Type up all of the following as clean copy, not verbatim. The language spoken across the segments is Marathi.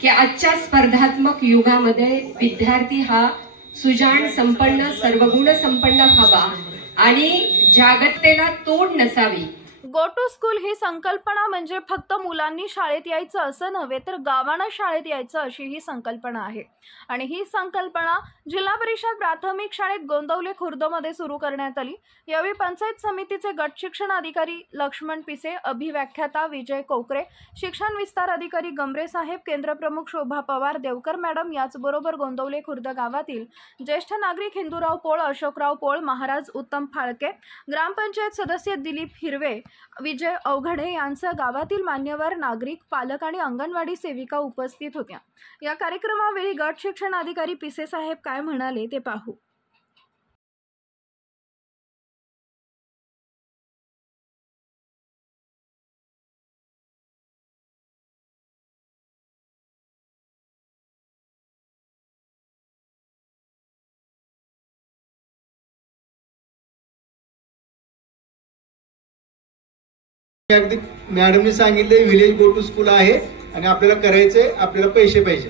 की आजच्या स्पर्धात्मक युगामध्ये विद्यार्थी हा सुजाण संपन्न सर्वगुण संपन्न व्हावा आणि जागतिकतेला तोड नसावी। गो टू स्कूल ही संकल्पना म्हणजे फक्त मुलांनी शाळेत यायचं असं नव्हे तर गावांना शाळेत यायचं अशी ही संकल्पना आहे। आणि ही संकल्पना जिल्हा परिषद प्राथमिक शाळेत गोंदवले खुर्दमध्ये सुरू करण्यात आली। यावेळी पंचायत समितीचे गट शिक्षण अधिकारी लक्ष्मण पिसे, अभिव्याख्याता विजय कोकरे, शिक्षण विस्तार अधिकारी गमरे साहेब, केंद्र प्रमुख शोभा पवार, देवकर मॅडम, याचबरोबर गोंदवले खुर्द गावातील ज्येष्ठ नागरिक हिंदूराव पोळ, अशोकराव पोळ, महाराज उत्तम फाळके, ग्रामपंचायत सदस्य दिलीप हिरवे, विजय अवघडे यांसह गावातील मान्यवर नागरिक, पालक आणि अंगणवाडी सेविका उपस्थित होत्या। या कार्यक्रमावेळी गट शिक्षण अधिकारी पिसे साहेब काय म्हणाले ते पाहू। अगदी मॅडमने सांगितले विलेज गो टू स्कूल आहे आणि आपल्याला करायचंय, आपल्याला पैसे पाहिजे,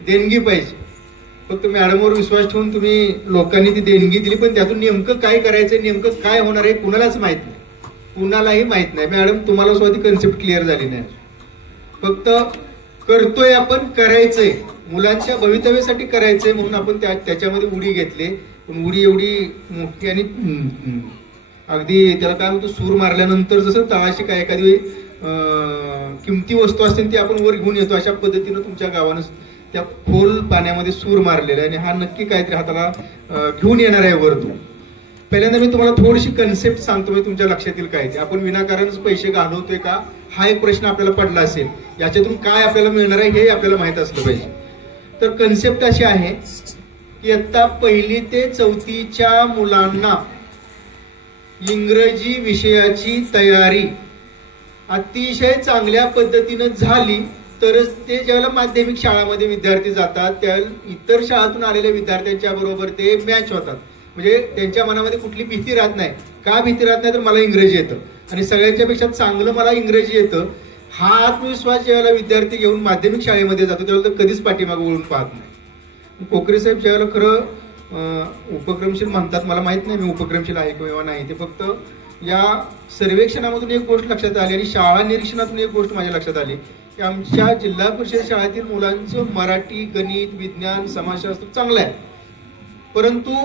देणगी पाहिजे। फक्त मॅडमवर विश्वास ठेवून तुम्ही लोकांनी ती देणगी दिली, पण त्यातून नेमकं काय करायचंय, नेमकं काय होणार आहे कुणालाच माहित नाही, कुणालाही माहित नाही। मॅडम तुम्हाला सुद्धा कन्सेप्ट क्लिअर झाली नाही, फक्त करतोय आपण, करायचंय, मुलांच्या भवितव्यासाठी करायचंय म्हणून आपण त्याच्यामध्ये उडी घेतली। पण उडी एवढी मोठी आणि अगदी त्याला काय म्हणतो सूर मारल्यानंतर जसं तळाशी काय एखादी किमती वस्तू असते ती आपण वर घेऊन येतो, अशा पद्धतीनं तुमच्या गावानं त्या खोल पाण्यामध्ये सूर मारलेला आहे आणि हा नक्की काहीतरी हाताला घेऊन येणार आहे वर। तो पहिल्यांदा मी तुम्हाला थोडीशी कन्सेप्ट सांगतो, मी तुमच्या लक्षात येईल काय ते। आपण विनाकारणच पैसे घालवतोय का हा एक प्रश्न आपल्याला पडला असेल, याच्यातून काय आपल्याला मिळणार आहे हे आपल्याला माहित असलं पाहिजे। तर कन्सेप्ट अशी आहे की इयत्ता 1ली ते 4थीच्या मुलांना इंग्रजी विषयाची तयारी अतिशय चांगल्या पद्धतीनं झाली तरच ते ज्यावेळेला माध्यमिक शाळांमध्ये विद्यार्थी जातात त्यावेळेला इतर शाळातून आलेल्या विद्यार्थ्यांच्या बरोबर ते मॅच होतात। म्हणजे त्यांच्या मनामध्ये कुठली भीती राहत नाही। का भीती राहत नाही तर मला इंग्रजी येतं आणि सगळ्यांच्या पेक्षा चांगलं मला इंग्रजी येतं, हा आत्मविश्वास ज्यावेळेला विद्यार्थी घेऊन माध्यमिक शाळेमध्ये जातो त्यावेळेला तर कधीच पाठीमागे वळून पाहत नाही। कोकरे साहेब ज्यावेळेला खरं उपक्रमशील म्हणतात, मला माहित नाही मी उपक्रमशील आहे किंवा नाही, ते फक्त या सर्वेक्षणामधून एक गोष्ट लक्षात आली आणि शाळा निरीक्षणातून एक गोष्ट माझ्या लक्षात आली की आमच्या जिल्हा परिषद शाळेतील मुलांचं मराठी, गणित, विज्ञान, समाजशास्त्र चांगलं आहे, परंतु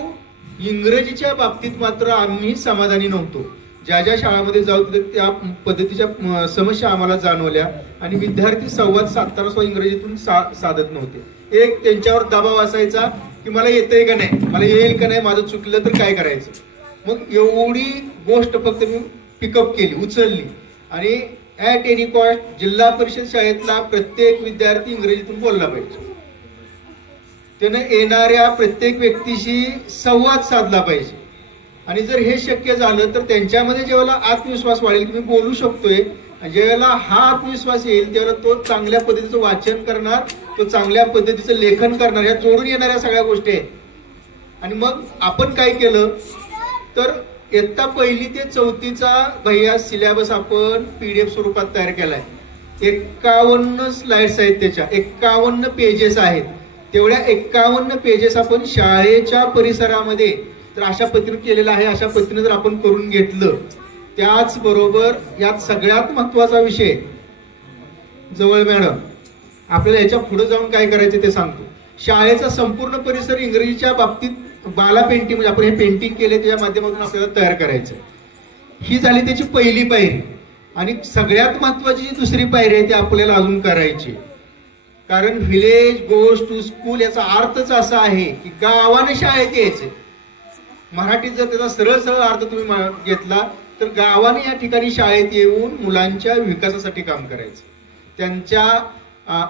इंग्रजीच्या बाबतीत मात्र आम्ही समाधानी नव्हतो। ज्या ज्या शाळांमध्ये जाऊ त्या पद्धतीच्या समस्या आम्हाला जाणवल्या आणि विद्यार्थी संवाद साधताना सुद्धा इंग्रजीतून साधत नव्हते। एक त्यांच्यावर दबाव असायचा की मला येतंय का नाही, मला येईल का नाही, माझं चुकलं तर काय करायचं। मग एवढी गोष्ट फक्त मी पिकअप केली, उचलली आणि ऍट एनी कॉस्ट जिल्हा परिषद शाळेतला प्रत्येक विद्यार्थी इंग्रजीतून बोलला पाहिजे, त्यानं येणाऱ्या प्रत्येक व्यक्तीशी संवाद साधला पाहिजे। आणि जर हे शक्य झालं तर त्यांच्यामध्ये ज्यावेळेला आत्मविश्वास वाढेल की मी बोलू शकतोय, ज्यावेळेला हा आत्मविश्वास येईल त्यावेळेला तो चांगल्या पद्धतीचं वाचन करणार, तो चांगल्या पद्धतीचं लेखन करणार, या जोडून येणाऱ्या सगळ्या गोष्टी आहेत। आणि मग आपण काय केलं तर इयत्ता 1ली ते 4थीचा भैया सिलेबस आपण PDF स्वरूपात तयार केलाय। 51 स्लाइड्स आहेत, त्याच्या 51 पेजेस आहेत। तेवढ्या 51 पेजेस आपण शाळेच्या परिसरामध्ये तर अशा पद्धतीने केलेलं आहे। अशा पद्धतीने जर आपण करून घेतलं, त्याचबरोबर यात सगळ्यात महत्वाचा विषय जवळ मॅडम आपल्याला याच्या पुढे जाऊन काय करायचं ते सांगतो। शाळेचा संपूर्ण परिसर इंग्रजीच्या बाबतीत बाला पेंटिंग म्हणजे आपण हे पेंटिंग केले त्याच्या माध्यमातून आपल्याला तयार करायचं। ही झाली त्याची पहिली पायरी आणि सगळ्यात महत्वाची जी दुसरी पायरी आहे ती आपल्याला अजून करायची, कारण विलेज गोज टू स्कूल याचा अर्थच असा आहे की गावाने शाळेत यायचे। मराठीत जर त्याचा सरळ सरळ अर्थ तुम्ही घेतला तर गावाने या ठिकाणी शाळेत येऊन मुलांच्या विकासासाठी काम करायचं, त्यांच्या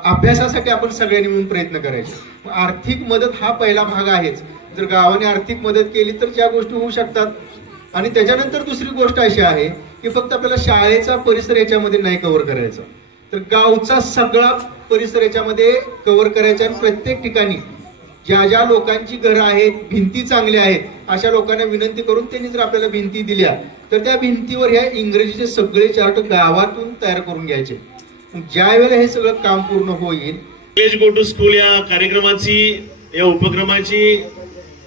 अभ्यासासाठी आपण सगळ्यांनी मिळून प्रयत्न करायचे। आर्थिक मदत हा पहिला भाग आहेच, जर गावाने आर्थिक मदत केली तर ज्या गोष्टी होऊ शकतात। आणि त्याच्यानंतर दुसरी गोष्ट अशी आहे की फक्त आपल्याला शाळेचा परिसर याच्यामध्ये नाही कव्हर करायचा, तर गावचा सगळा परिसर याच्यामध्ये कव्हर करायचा आणि प्रत्येक ठिकाणी ज्या ज्या लोकांची घरं आहेत, भिंती चांगल्या आहेत, अशा लोकांना विनंती करून त्यांनी जर आपल्याला भिंती दिल्या तर त्या भिंतीवर ह्या इंग्रजीचे सगळे चार्ट गावातून तयार करून घ्यायचे। ज्या वेळेला हे सगळं काम पूर्ण होईल, विलेज गो टू स्कूल या कार्यक्रमाची, या उपक्रमाची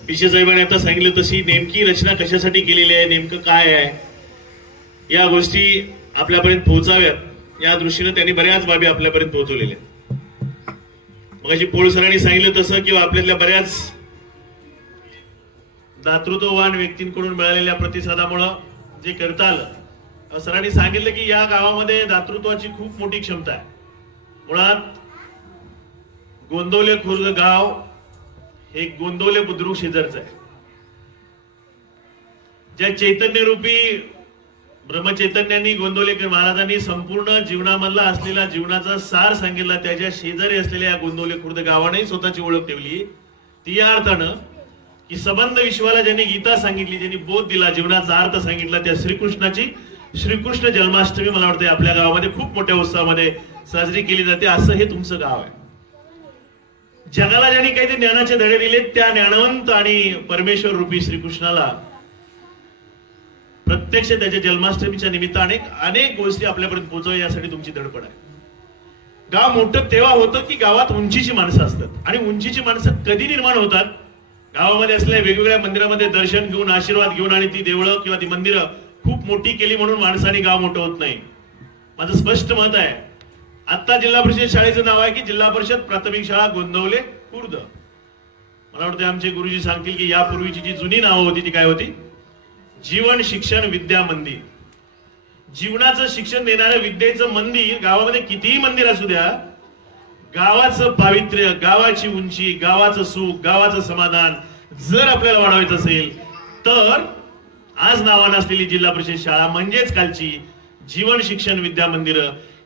पिशे साहेबांनी आता सांगितलं तशी नेमकी रचना कशासाठी केलेली आहे, नेमकं काय आहे, या गोष्टी आपल्यापर्यंत पोहोचाव्यात या दृष्टीने त्यांनी बऱ्याच बाबी आपल्यापर्यंत पोहोचवलेल्या. मगाशी पोळ सरांनी सांगितलं तसं किंवा आपल्यातल्या बऱ्याच दातृत्ववान व्यक्तींकडून मिळालेल्या प्रतिसादामुळं जे करता आलं. सरांनी सांगितलं की या गावामध्ये दातृत्वाची खूप मोठी क्षमता आहे. मुळात गोंदवले खुर्द गाव हे गोंदवले बुद्रुक शेजारचं आहे. ज्या चैतन्यरूपी ब्रह्मचैतन्यांनी गोंदवलेकर महाराजांनी संपूर्ण जीवनामधला असलेला जीवनाचा सार सांगितला, त्याच्या शेजारी असलेल्या गोंदवले खुर्द गावाने स्वतःची ओळख ठेवली. ती या अर्थानं की संबंध विश्वाला ज्यांनी गीता सांगितली, ज्यांनी बोध दिला, जीवनाचा अर्थ सांगितला, त्या श्रीकृष्णाची श्रीकृष्ण जन्माष्टमी मला वाटतं आपल्या गावामध्ये खूप मोठ्या उत्साहामध्ये साजरी केली जाते. असं हे तुमचं गाव आहे. जगाला ज्यांनी काही ते ज्ञानाचे धडे दिले, त्या ज्ञानवंत आणि परमेश्वर रूपी श्रीकृष्णाला प्रत्यक्ष त्याच्या जन्माष्टमीच्या निमित्ताने अनेक गोष्टी आपल्यापर्यंत पोहोचवा यासाठी तुमची धडपड आहे. गाव मोठं तेव्हा होतं की गावात उंचीची माणसं असतात. आणि उंचीची माणसं कधी निर्माण होतात? गावामध्ये असलेल्या वेगवेगळ्या मंदिरामध्ये दर्शन घेऊन, आशीर्वाद घेऊन, आणि ती देवळं किंवा ती मंदिरं खूप मोठी केली म्हणून माणसाने गाव मोठं होत नाही. माझं स्पष्ट मत आहे. आता जिल्हा परिषद शाळेचं नाव आहे की जिल्हा परिषद प्राथमिक शाळा गोंदवले खुर्द. मला वाटतं आमचे गुरुजी सांगतील की यापूर्वीची जी जुनी नावं होती ती काय होती? जीवन शिक्षण विद्या मंदिर. जीवनाचं शिक्षण देणाऱ्या विद्येचं मंदिर. गावामध्ये कितीही मंदिर असू द्या, गावाचं पावित्र्य, गावाची उंची, गावाचं सुख, गावाचं समाधान जर आपल्याला वाढवायचं असेल तर आज नावानं असलेली जिल्हा परिषद शाळा म्हणजेच कालची जीवन शिक्षण विद्या मंदिर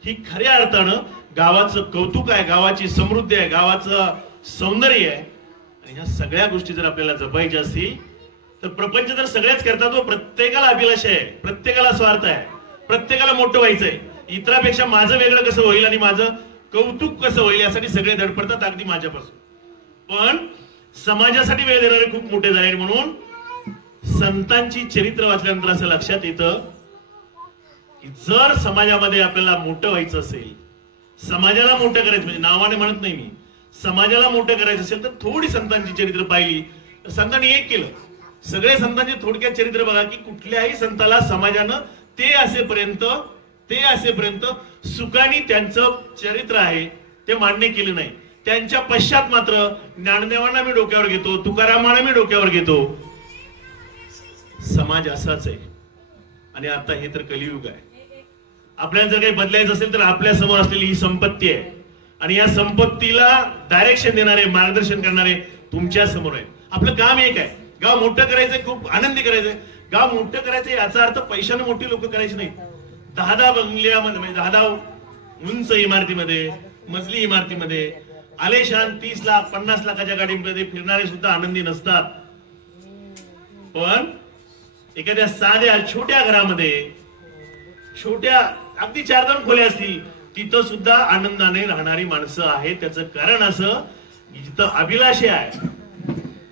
ही खऱ्या अर्थानं गावाचं कौतुक आहे, गावाची समृद्धी आहे, गावाचं सौंदर्य आहे. आणि ह्या सगळ्या गोष्टी जर आपल्याला जपायच्या असतील तर प्रपंच तर सगळेच करतात. प्रत्येकाला अभिलाष आहे, प्रत्येकाला स्वार्थ आहे, प्रत्येकाला मोठं व्हायचंय. इतरांपेक्षा माझं वेगळं कसं होईल आणि माझं कौतुक कसं होईल यासाठी सगळे धडपडतात, अगदी माझ्यापासून. पण समाजासाठी वेळ देणारे खूप मोठे झाले. म्हणून संतांची चरित्र वाचल्यानंतर असं लक्षात येतं की जर समाजामध्ये आपल्याला मोठं व्हायचं असेल, समाजाला मोठं करायचं, म्हणजे नावाने म्हणत नाही मी, समाजाला मोठं करायचं असेल तर थोडी संतांची चरित्र पाहिली तर संतांनी एक केलं. सगळे संतांचे थोडक्यात चरित्र बघा की कुठल्याही संताला समाजानं ते असेपर्यंत सुखाने त्यांचं चरित्र आहे ते मान्य केलं नाही. त्यांच्या पश्चात मात्र ज्ञानदेवांना मी डोक्यावर घेतो, तुकारामांना मी डोक्यावर घेतो. समाज असाच आहे. आणि आता हे तर कलियुग आहे. आपल्याला जर काही बदलायचं असेल तर आपल्या समोर असलेली ही संपत्ती आहे आणि या संपत्तीला डायरेक्शन देणारे, मार्गदर्शन करणारे तुमच्या समोर आहे. आपलं काम एक आहे, गाव मोठं करायचंय, खूप आनंदी करायचंय. गाव मोठं करायचंय याचा अर्थ पैशाने मोठी लोक करायची नाही. 10 बंगल्यामध्ये, म्हणजे 10 उंच इमारतीमध्ये, मजली इमारतीमध्ये आलेशान 30 लाख 50 लाखाच्या गाडीमध्ये फिरणारे सुद्धा आनंदी नसतात. पण एखाद्या साध्या छोट्या घरामध्ये, छोट्या अगदी 4-2 खोल्या असतील, तिथं सुद्धा आनंदाने राहणारी माणसं आहेत. त्याचं कारण असं की जिथं अभिलाषे आहे,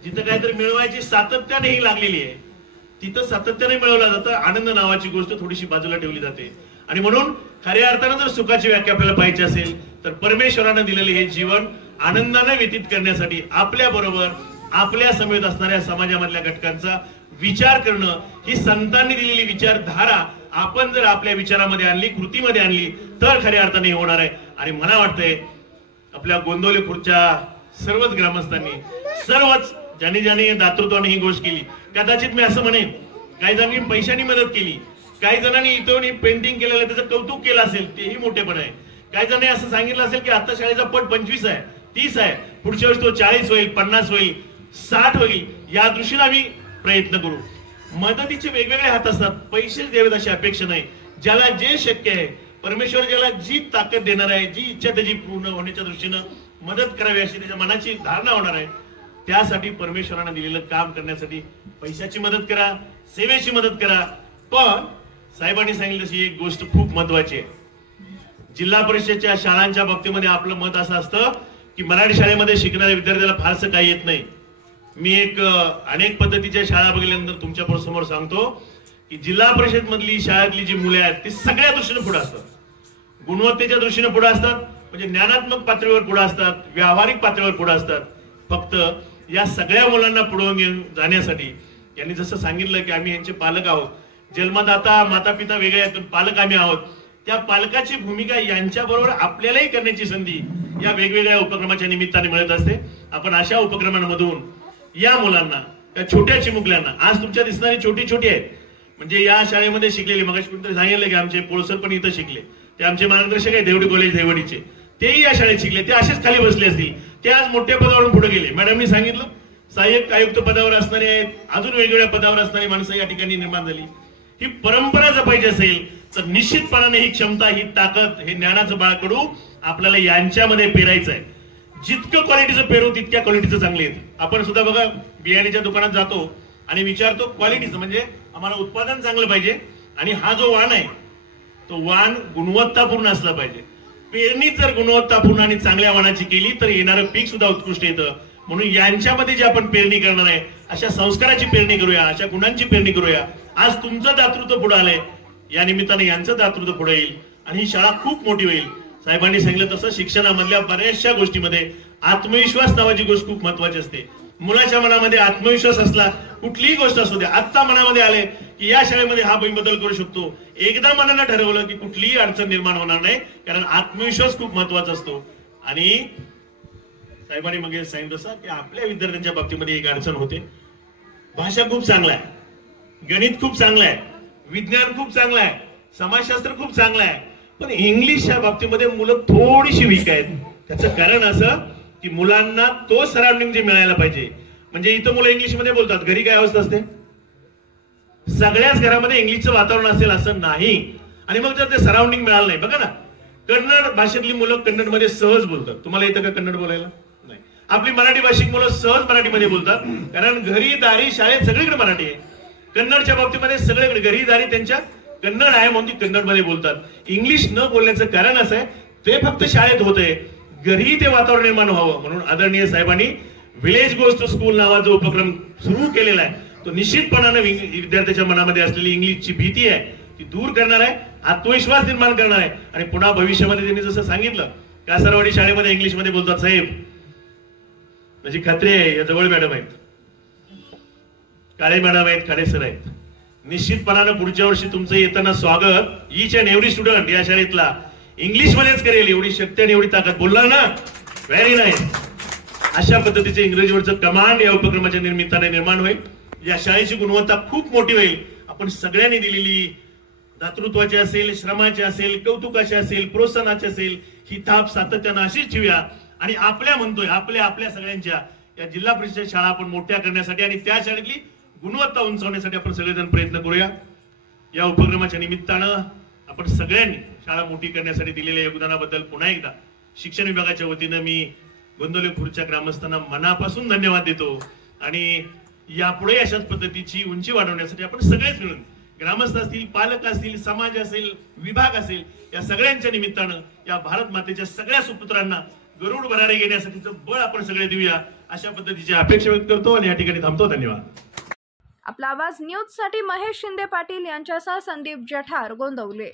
जिथं काहीतरी मिळवायची सातत्याने ही लागलेली आहे, तिथं सातत्याने मिळवलं जातं. आनंद नावाची गोष्ट थोडीशी बाजूला ठेवली जाते. आणि म्हणून खऱ्या अर्थानं जर सुखाची व्याख्या आपल्याला पाहिजे असेल तर परमेश्वरानं दिलेले हे जीवन आनंदाने व्यतीत करण्यासाठी आपल्या बरोबर, आपल्या समेत असणाऱ्या समाजामधल्या घटकांचा विचार करणं, ही संतांनी दिलेली विचारधारा आपण जर आपल्या विचारामध्ये आणली, कृतीमध्ये आणली तर खऱ्या अर्थाने होणार आहे. आणि मला वाटतंय आपल्या गोंदवले खुर्दच्या सर्वच ग्रामस्थांनी, सर्वच ज्यांनी दातृत्वाने ही गोष्ट केली, कदाचित मी असं म्हणेन काही जणांनी पैशानी मदत केली, काही जणांनी इथून पेंटिंग केलेलं त्याचं कौतुक केलं असेल, तेही मोठेपण आहे. काही जणांनी असं सांगितलं असेल की आता शाळेचा पट 25 आहे, 30 आहे, पुढच्या वेळेस तो 40 होईल, 50 होईल, 60 होईल. या दृष्टीने आम्ही प्रयत्न करू. मदतीचे वेगवेगळे हात असतात, पैसे द्यावेत अशी अपेक्षा नाही. ज्याला जे शक्य आहे, परमेश्वर ज्याला जी ताकद देणार आहे, जी इच्छा त्याची पूर्ण होण्याच्या दृष्टीनं मदत करावी अशी त्याच्या मनाची धारणा होणार आहे, त्यासाठी परमेश्वरानं दिलेलं काम करण्यासाठी पैशाची मदत करा, सेवेची मदत करा. पण साहेबांनी सांगितलं तशी एक गोष्ट खूप महत्वाची आहे. जिल्हा परिषदच्या शाळांच्या बाबतीमध्ये आपलं मत असं असतं की मराठी शाळेमध्ये शिकणाऱ्या विद्यार्थ्याला फारसं काही येत नाही. मी अनेक पद्धतीच्या शाळा बघितल्यानंतर तुमच्या समोर सांगतो की जिल्हा परिषद मधली शाळेतली जी मुले आहेत ती सगळ्या दृष्टीने पुढे असतात. गुणवत्तेच्या दृष्टीने पुढे असतात, म्हणजे ज्ञानात्मक पातळीवर पुढे असतात, व्यावहारिक पातळीवर पुढे असतात. फक्त या सगळ्या मुलांना पुढे घेऊन जाण्यासाठी यांनी जसं सांगितलं की आम्ही यांचे पालक आहोत, जन्मदाता माता पिता वेगळे आहेत, पालक आम्ही आहोत. त्या पालकाची भूमिका यांच्याबरोबर आपल्यालाही करण्याची संधी या वेगवेगळ्या उपक्रमाच्या निमित्ताने मिळत असते. आपण अशा उपक्रमांमधून या मुलांना, त्या छोट्या चिमुकल्यांना, आज तुमच्या दिसणारी छोटी छोटी आहेत, म्हणजे या शाळेमध्ये शिकलेले, मग कुठेतरी सांगितलं की आमचे पोळसर पण इथं शिकले, ते आमचे मार्गदर्शक आहे देवडी कॉलेज देवडीचे, तेही या शाळेत शिकले, ते असेच खाली बसले असतील, ते आज मोठ्या पदावरून पुढे गेले. मॅडमनी सांगितलं सहाय्यक आयुक्त पदावर असणारे आहेत, अजून वेगवेगळ्या पदावर असणारी माणसं या ठिकाणी निर्माण झाली. ही परंपरा जपायची असेल तर निश्चितपणाने ही क्षमता, ही ताकद, हे ज्ञानाचं बाळकडू आपल्याला यांच्यामध्ये पेरायचं आहे. जितकं क्वालिटीचं पेरू तितक्या क्वालिटीचं चांगले येतं. आपण सुद्धा बघा बियाण्याच्या दुकानात जातो आणि विचारतो क्वालिटीचं, म्हणजे आम्हाला उत्पादन चांगलं पाहिजे आणि हा जो वाण आहे तो वाण गुणवत्तापूर्ण असला पाहिजे. पेरणी जर गुणवत्तापूर्ण आणि चांगल्या वाणाची केली तर येणारं पीक सुद्धा उत्कृष्ट येतं. म्हणून यांच्यामध्ये जे आपण पेरणी करणार आहे अशा संस्काराची पेरणी करूया, अशा गुणांची पेरणी करूया. आज तुमचं दातृत्व पुढे आलंय, या निमित्ताने यांचं दातृत्व पुढे येईल आणि ही शाळा खूप मोठी होईल. साहेबांनी सांगितलं तसं शिक्षणामधल्या बऱ्याचशा गोष्टीमध्ये आत्मविश्वास नावाची गोष्ट खूप महत्वाची असते. मुलाच्या मनामध्ये आत्मविश्वास असला, कुठलीही गोष्ट असू द्या, आत्ता मनामध्ये आले की या शाळेमध्ये हा बदल करू शकतो, एकदा मनानं ठरवलं की कुठलीही अडचण निर्माण होणार नाही, कारण आत्मविश्वास खूप महत्वाचा असतो. आणि साहेबांनी मग सांगितलं तसं की आपल्या विद्यार्थ्यांच्या बाबतीमध्ये एक अडचण होते, भाषा खूप चांगला आहे, गणित खूप चांगलं आहे, विज्ञान खूप चांगलं आहे, समाजशास्त्र खूप चांगलं आहे, पण इंग्लिशच्या बाबतीमध्ये मुलं थोडीशी वीक आहेत. त्याचं कारण असं की मुलांना तो सराउंडिंग जे मिळायला पाहिजे, म्हणजे इथं मुलं इंग्लिशमध्ये बोलतात, घरी काय अवस्था असते, सगळ्याच घरामध्ये इंग्लिशचं वातावरण असेल असं नाही. आणि मग जर ते सराउंडिंग मिळालं नाही, बघा ना कन्नड भाषेतली मुलं कन्नडमध्ये सहज बोलतात. तुम्हाला येतं का कन्नड बोलायला? नाही. आपली मराठी भाषिक मुलं सहज मराठीमध्ये बोलतात, कारण घरी दारी शाळेत सगळीकडे मराठी आहे. कन्नडच्या बाबतीमध्ये सगळीकडे घरी दारी त्यांच्या कन्नड आहे म्हणून ती कन्नडमध्ये बोलतात. इंग्लिश न बोलण्याचं कारण असं आहे ते फक्त शाळेत होतंय, घरी ते वातावरण निर्माण व्हावं म्हणून आदरणीय साहेबांनी विलेज गोज टू स्कूल नावाचा उपक्रम सुरू केलेला आहे. तो निश्चितपणाने विद्यार्थ्याच्या मनामध्ये असलेली इंग्लिशची भीती आहे ती दूर करणार आहे, आत्मविश्वास निर्माण करणार आहे. आणि पुन्हा भविष्यामध्ये त्यांनी जसं सांगितलं कासारवाडी शाळेमध्ये इंग्लिशमध्ये बोलतात साहेब, म्हणजे खत्रे या जवळ मॅडम आहेत, काळे मॅडम आहेत, काळे सर आहेत. निश्चितपणानं पुढच्या वर्षी तुमचं येताना स्वागत ईच अँड एव्हरी स्टुडंट या शाळेतला इंग्लिश मध्येच करेल, एवढी शक्ती आणि एवढी ताकद. बोलणार ना? Very nice. अशा पद्धतीचे इंग्रजीवरचं कमांड या उपक्रमाच्या निमित्ताने निर्माण होईल. या शाळेची गुणवत्ता खूप मोठी होईल. आपण सगळ्यांनी दिलेली दातृत्वाची असेल, श्रमाची असेल, कौतुकाची असेल, प्रोत्साहनाची असेल, ही थाप सातत्यानं अशीच ठेवूया. आणि आपल्या म्हणतोय आपल्या सगळ्यांच्या या जिल्हा परिषद शाळा आपण मोठ्या करण्यासाठी आणि त्या शाळेतली गुणवत्ता उंचावण्यासाठी आपण सगळेजण प्रयत्न करूया. या उपक्रमाच्या निमित्तानं आपण सगळ्यांनी शाळा मोठी करण्यासाठी दिलेल्या योगदानाबद्दल पुन्हा एकदा शिक्षण विभागाच्या वतीनं मी गोंदवले खुर्च्या ग्रामस्थांना मनापासून धन्यवाद देतो. आणि यापुढे अशाच पद्धतीची उंची वाढवण्यासाठी आपण सगळेच मिळून, ग्रामस्थ असतील, पालक असतील, समाज असेल, विभाग असेल, या सगळ्यांच्या निमित्तानं या भारत मातेच्या सगळ्या सुपुत्रांना गरुड भरारी घेण्यासाठीचं बळ आपण सगळे देऊया, अशा पद्धतीची अपेक्षा व्यक्त करतो आणि या ठिकाणी थांबतो. धन्यवाद. आपला आवाज न्यूज साठी महेश शिंदे पाटील यांच्यासह संदीप जठार, गोंदवले.